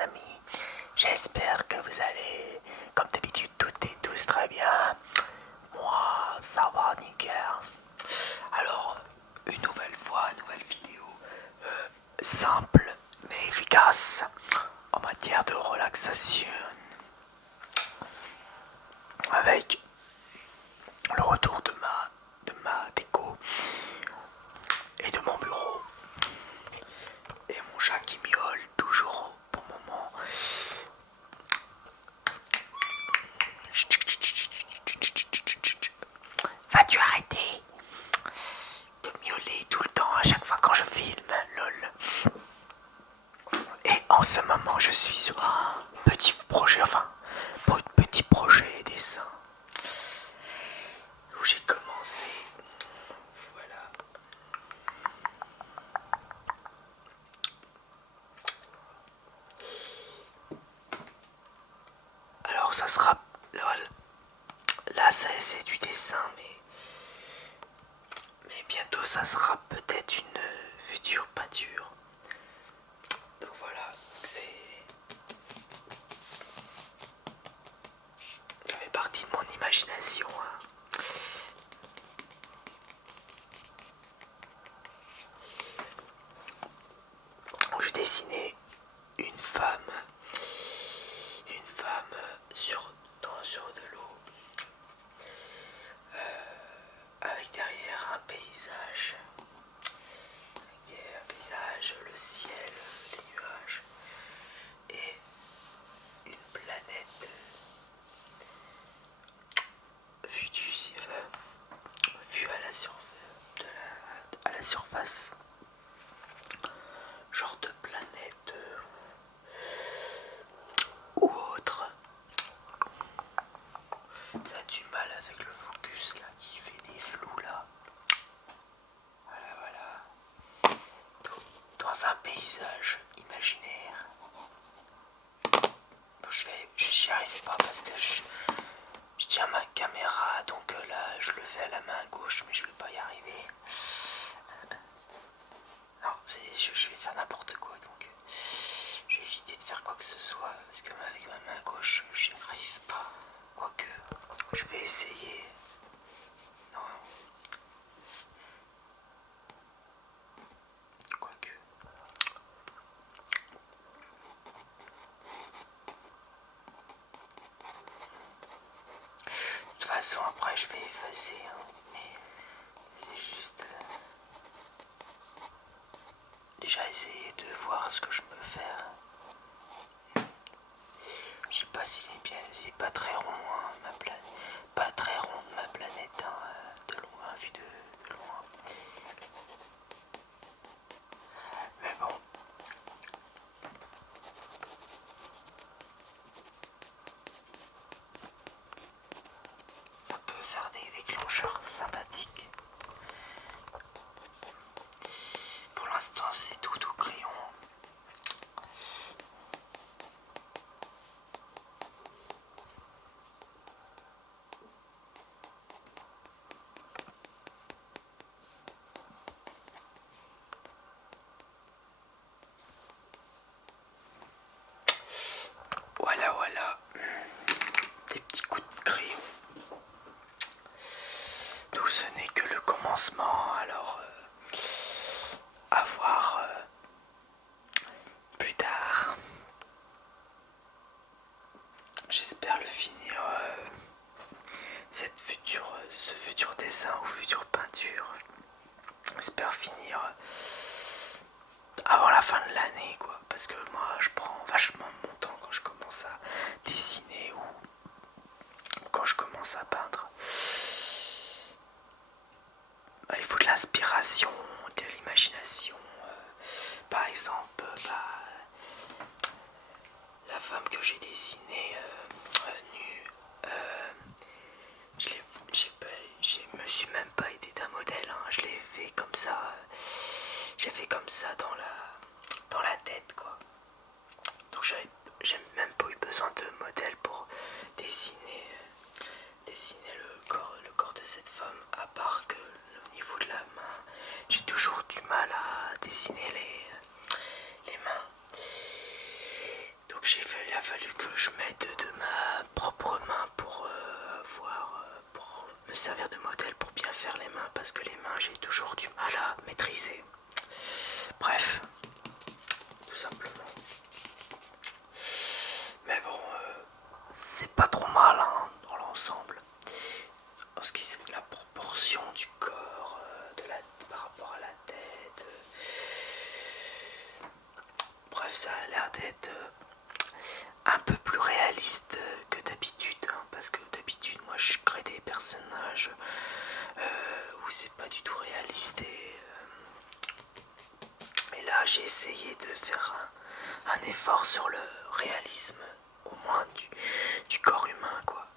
chers amis. J'espère que vous allez, comme d'habitude, toutes et tous très bien. Moi, ça va nickel. Alors, une nouvelle fois, une nouvelle vidéo simple mais efficace en matière de relaxation. Avec le retour de ma déco et de mon bureau. Et mon chat qui miaule toujours au bon moment. Vas-tu arrêter de miauler tout le temps à chaque fois quand je filme, lol. Et en ce moment je suis sur un petit projet, petit projet dessin. Où j'ai commencé, voilà. Alors ça sera, là c'est du dessin, mais bientôt ça sera peut-être une future peinture. Donc voilà, ça fait partie de mon imagination. Où je dessinais une femme sur de l'eau, avec derrière un paysage, le ciel, les nuages et une planète vue à la surface, genre de planète ou autre. Ça a du mal avec le focus là qui fait des flous là. Voilà. Dans un paysage imaginaire. J'y arrive pas parce que je tiens ma caméra, donc là je le fais à la main gauche, mais je vais pas y arriver. Non, je vais faire n'importe quoi, donc je vais éviter de faire quoi que ce soit, parce que avec ma main gauche, j'y arrive pas. Quoique, je vais essayer. Non. Quoique. De toute façon, après, je vais effacer, hein, mais c'est juste... déjà essayer de voir ce que je peux faire. Je sais pas s'il est bien, c'est pas très rond, hein, ma planète. Pas très rond ma planète, hein, de loin, vu de loin. Mais bon. Ça peut faire des déclencheurs sympathiques. Pour l'instant, c'est tout au crayon. Voilà, des petits coups de crayon. Tout ce n'est que le commencement, alors à voir plus tard. J'espère le finir, ce futur dessin ou future peinture. J'espère finir avant la fin de l'année, quoi, parce que moi je prends vachement mon temps quand je commence à dessiner ou quand je commence à peindre. Il faut de l'inspiration, de l'imagination. Par exemple, la femme que j'ai dessinée nue, je me suis même pas aidé d'un modèle, hein, je l'ai fait comme ça. J'ai fait comme ça dans la tête, quoi. Donc j'ai même pas eu besoin de modèle pour dessiner le corps de cette femme, à part que au niveau de la main, j'ai toujours du mal à dessiner les mains. Donc a fallu que je mette de ma propre main pour pour me servir de modèle pour bien faire les mains, parce que les mains j'ai toujours du mal à maîtriser. Bref, tout simplement. Mais bon, c'est pas trop mal hein, dans l'ensemble. En ce qui est la proportion du corps, par rapport à la tête. Bref, ça a l'air d'être un peu plus réaliste que d'habitude. Hein, parce que d'habitude, moi je crée des personnages où c'est pas du tout réaliste. Et là, j'ai essayé de faire un effort sur le réalisme, au moins du corps humain, quoi.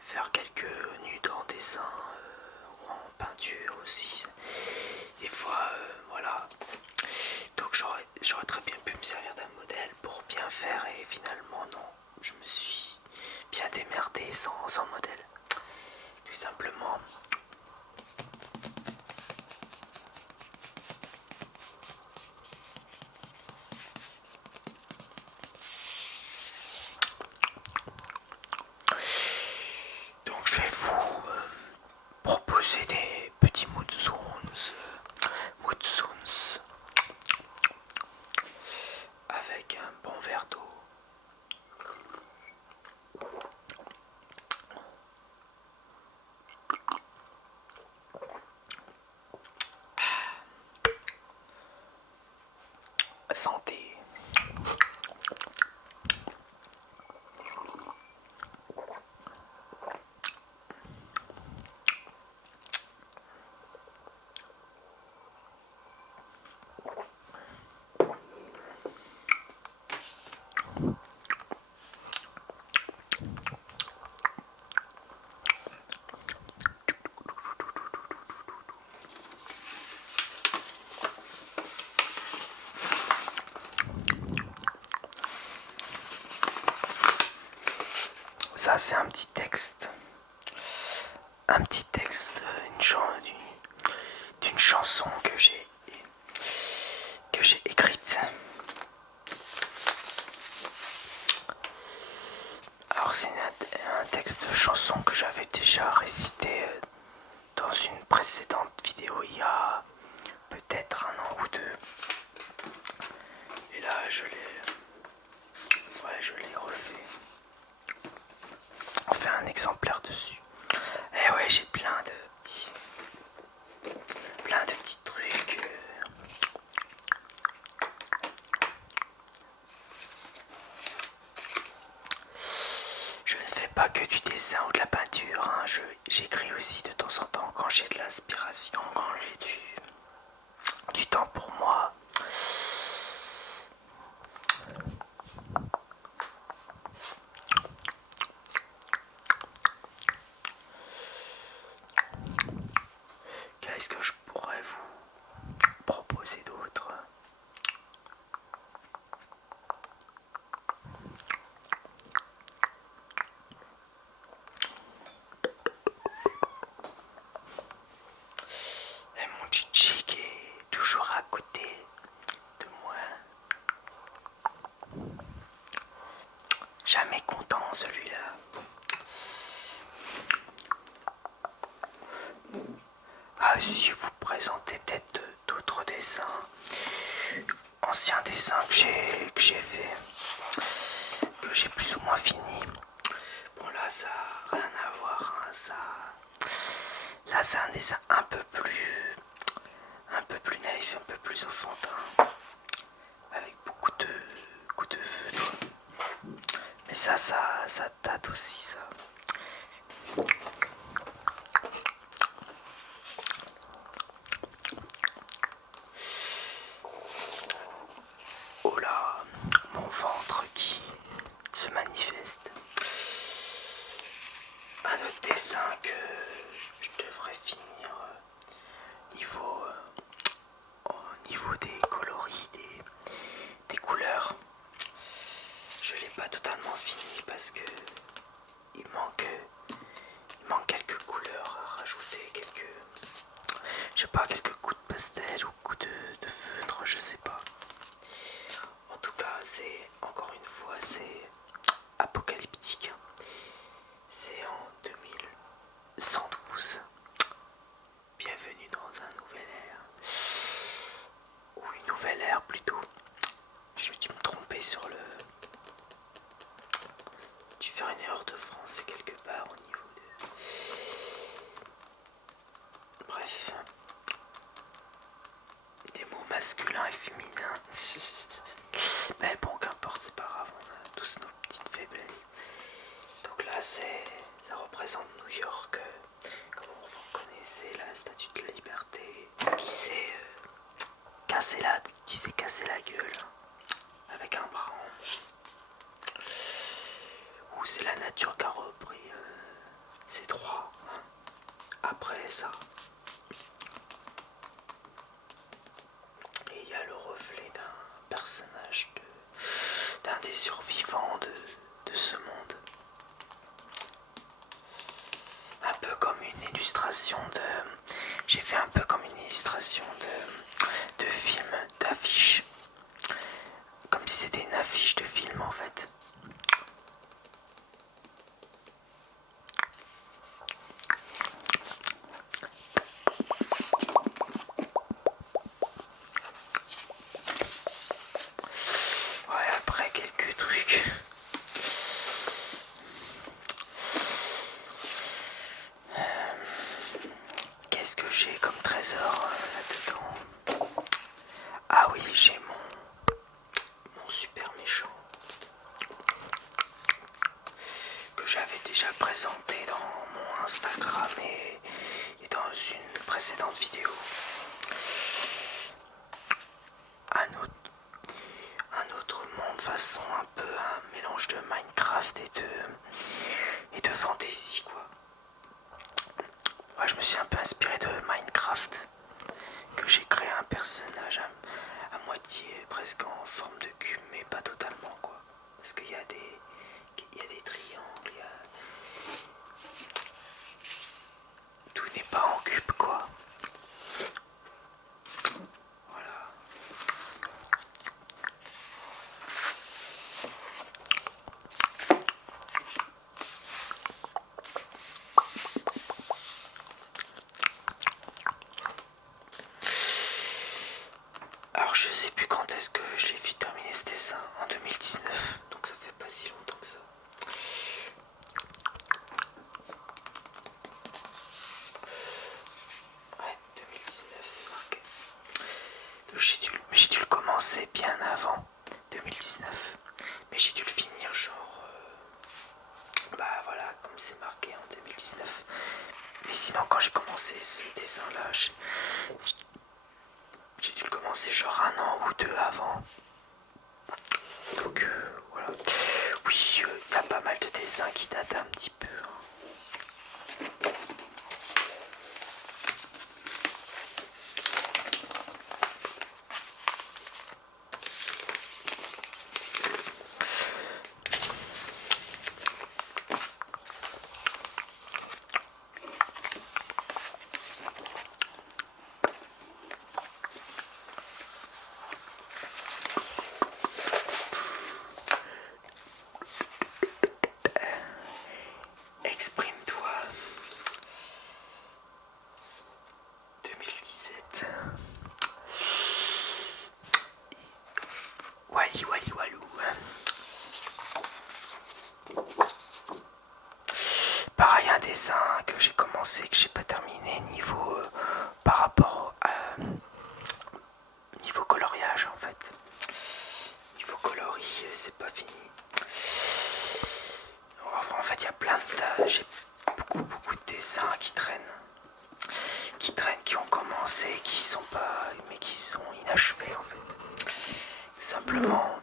Faire quelques nus en dessin ou en peinture aussi. Des fois, voilà. Donc j'aurais très bien pu me servir d'un modèle pour bien faire et finalement non. Je me suis bien démerdé sans modèle. Tout simplement. Donc je vais vous proposer des petits mood zones avec un bon verre d'eau. Santé. Ça c'est un petit texte. Un petit texte d'une chanson que j'ai écrite. Alors c'est un texte de chanson que j'avais déjà récité dans une précédente vidéo il y a peut-être un an ou deux. Et là je l'ai refait. On fait un exemplaire dessus. Et ouais, j'ai plein de petits trucs. Je ne fais pas que du dessin ou de la peinture, hein. J'écris aussi de temps en temps quand j'ai de l'inspiration, quand j'ai du temps pour moi. Qu'est-ce que je pourrais vous proposer d'autre? Et mon Chichi qui est toujours à côté de moi. Jamais content celui-là. Ah, si vous présentez peut-être d'autres dessins, anciens dessins que j'ai fait, que j'ai plus ou moins fini. Bon là ça n'a rien à voir, hein, là c'est un dessin un peu plus naïf, un peu plus enfantin, avec beaucoup de feutre. Mais ça date aussi ça. Oh là, mon ventre qui se manifeste. Un autre dessin que je devrais finir au niveau des coloris, des couleurs. Je l'ai pas totalement fini parce que il manque quelques couleurs à rajouter, je sais pas, quelques coups de pastel ou coups de feutre, je sais pas. En tout cas, c'est encore une fois, c'est apocalyptique. C'est en 2112. Bienvenue dans un nouvel ère. Ou une nouvelle ère plutôt. J'ai dû me tromper sur le... J'ai dû faire une erreur de français quelque part au niveau de... Bref. Des mots masculins et féminins. Mais bon, qu'importe, c'est pas grave, on a tous nos petites faiblesses. Donc là, ça représente New York, comme vous reconnaissez, la statue de la liberté qui s'est cassé la gueule avec un bras. Ou c'est la nature qui a repris ses droits après ça. Et il y a le reflet d'un personnage, d'un des survivants de ce monde. Un peu comme une illustration de... J'ai fait un peu comme une illustration de film, d'affiche. Comme si c'était une affiche de film en fait. Ouais, après quelques trucs. Qu'est-ce que j'ai comme trésor là-dedans? Ah oui, j'ai mon super méchant que j'avais déjà présenté dans mon Instagram et dans une précédente vidéo. Un autre monde façon un peu un mélange de Minecraft et de fantasy quoi. Ouais, je me suis un peu inspiré de Minecraft, que j'ai créé un personnage à moitié presque en forme de cube, mais pas totalement quoi. Parce qu'il y a des triangles, tout n'est pas en cube quoi. Voilà. Alors je sais plus quand est-ce que je l'ai vu terminer ce dessin, en 2019, donc ça fait pas si longtemps que ça. Ouais, 2019 c'est marqué. Mais j'ai dû le commencer bien avant 2019. Mais j'ai dû le finir genre... bah voilà, comme c'est marqué en 2019. Mais sinon quand j'ai commencé ce dessin là, j'ai dû le commencer genre 1 an ou 2 avant. Donc voilà. Oui, il y a pas mal de dessins qui datent un petit peu. Exprime-toi. 2017. Wally Wally Walou. Pareil, un dessin que j'ai commencé, que j'ai pas terminé niveau par rapport à niveau coloriage en fait. Niveau coloris, c'est pas fini. En fait, il y a plein de... J'ai beaucoup de dessins qui traînent, qui ont commencé, qui sont pas... mais qui sont inachevés en fait. Simplement...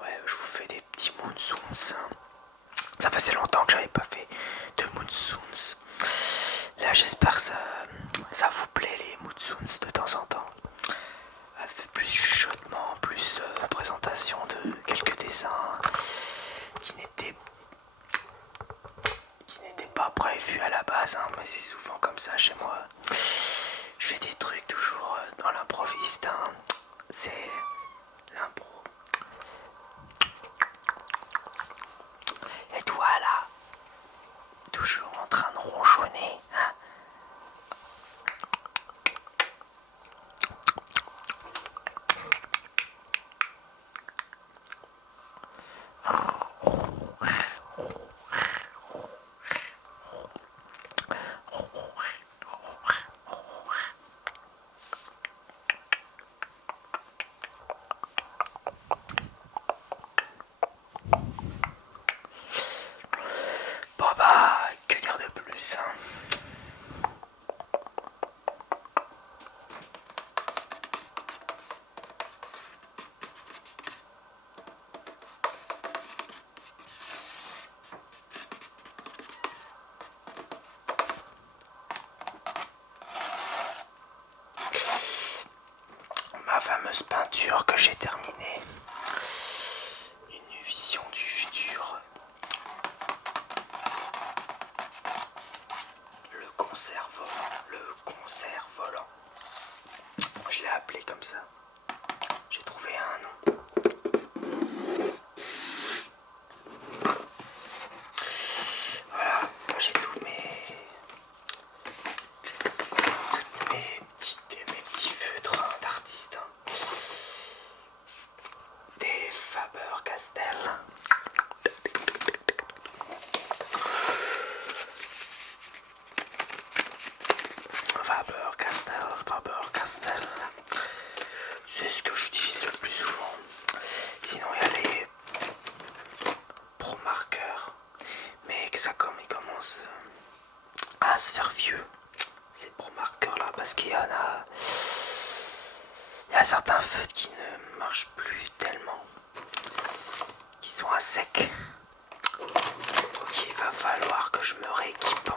Ouais, je vous fais des petits mots de sons. Ça Ça faisait longtemps que j'avais pas fait de Moonsoons. Là j'espère que ça vous plaît les Moonsoons de temps en temps. Plus chuchotement, plus présentation de quelques dessins qui n'étaient pas prévus à la base, hein, mais c'est souvent comme ça chez moi. Je fais des trucs toujours dans l'improviste, hein. C'est l'impro. Et toi là, toujours en train de ronchonner, hein. Bon bah, que dire de plus, hein. Ma fameuse peinture que j'ai terminée, une vision du futur, le concert volant, je l'ai appelé comme ça, j'ai trouvé un nom. Voilà, moi j'ai tous mes petits feutres, hein, d'artiste, hein. Des Faber-Castell. Faber-Castell. C'est ce que j'utilise le plus souvent. Sinon il y a les Pro marqueurs, mais que ça comme il commence à se faire vieux, ces Pro marqueurs là, parce qu'il y a certains feutres qui ne marchent plus tellement, qui sont à sec. Donc il va falloir que je me rééquipe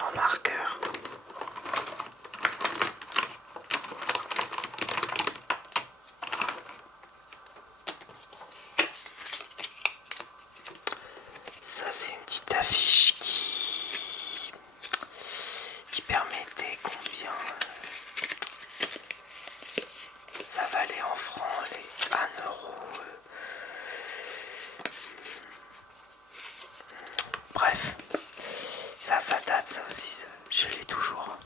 en marqueur. Ça c'est une petite affiche qui permettait combien ça valait en francs, les 1 euro. Bref, ça date, ça aussi, je l'ai toujours.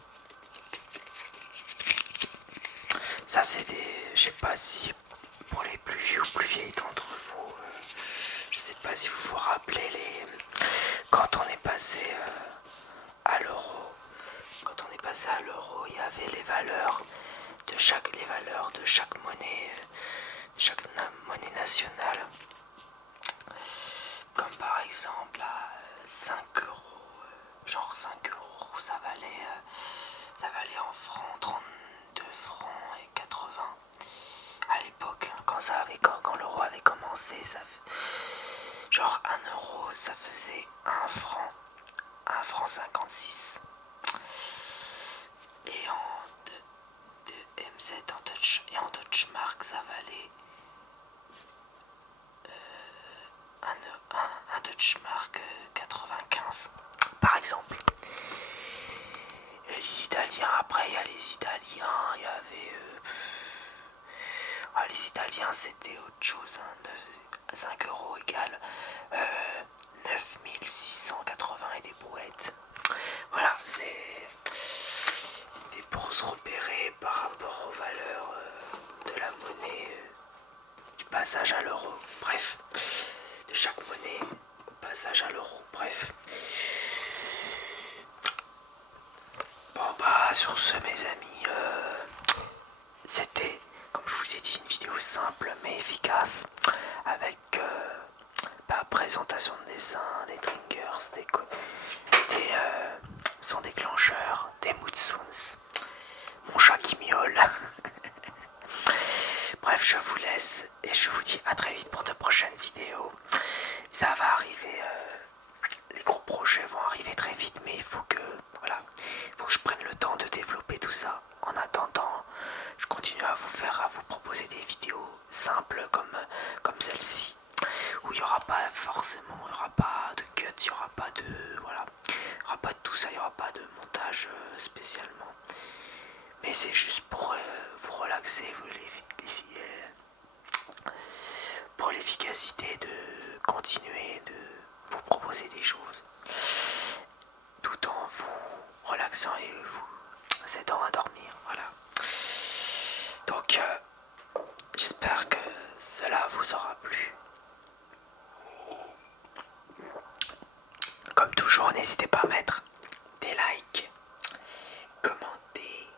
Ça c'est des, je sais pas si pour les plus vieux ou plus vieilles d'entre vous, je sais pas si vous vous rappelez quand on est passé à l'euro. Quand on est passé à l'euro, il y avait les valeurs de chaque monnaie, monnaie nationale. Comme par exemple à 5 euros, genre 5 euros, ça valait en francs 32 francs et 80. À l'époque, quand l'euro avait commencé, genre 1 euro, ça faisait 1 franc 56. Et de MZ en Deutschmark, ça valait un Deutschmark 95, par exemple. Et les Italiens, après, il y a les Italiens, il y avait... les Italiens, c'était autre chose, hein, 5 euros égale 9680 et des brouettes. Voilà, c'était pour se repérer par rapport aux valeurs de la monnaie, du passage à l'euro. Bref, de chaque monnaie au passage à l'euro. Bref. Bon bah sur ce mes amis, c'était comme je vous ai dit une vidéo simple mais efficace avec présentation de dessin, des triggers, des sons déclencheurs, des moodsoons, mon chat qui miaule. Bref, je vous laisse et je vous dis à très vite pour de prochaines vidéos. ça va arriver, les gros projets vont arriver très vite, mais il faut que, voilà, il faut que je prenne le temps de développer tout ça. En attendant, je continue à vous proposer des vidéos simples comme celle-ci, où il n'y aura pas forcément, il n'y aura pas de cut, il n'y aura pas de, voilà, il n'y aura pas de tout ça, il n'y aura pas de montage spécialement. Mais c'est juste pour vous relaxer, vous les filles, pour l'efficacité de continuer de vous proposer des choses, tout en vous relaxant et vous aidant à dormir, voilà. Donc, j'espère que cela vous aura plu. Comme toujours, n'hésitez pas à mettre des likes, commentez,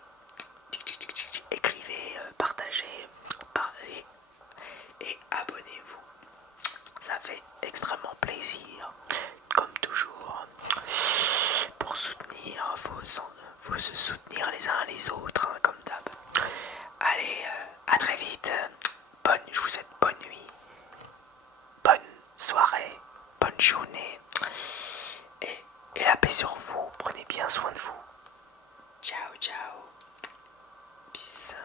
écrivez, partagez, parlez et abonnez-vous. Ça fait extrêmement plaisir, comme toujours. Pour soutenir, faut se soutenir les uns les autres, hein, comme d'hab. Allez, à très vite. Je vous souhaite bonne nuit, bonne soirée, bonne journée. Et la paix sur vous. Prenez bien soin de vous. Ciao, ciao. Peace.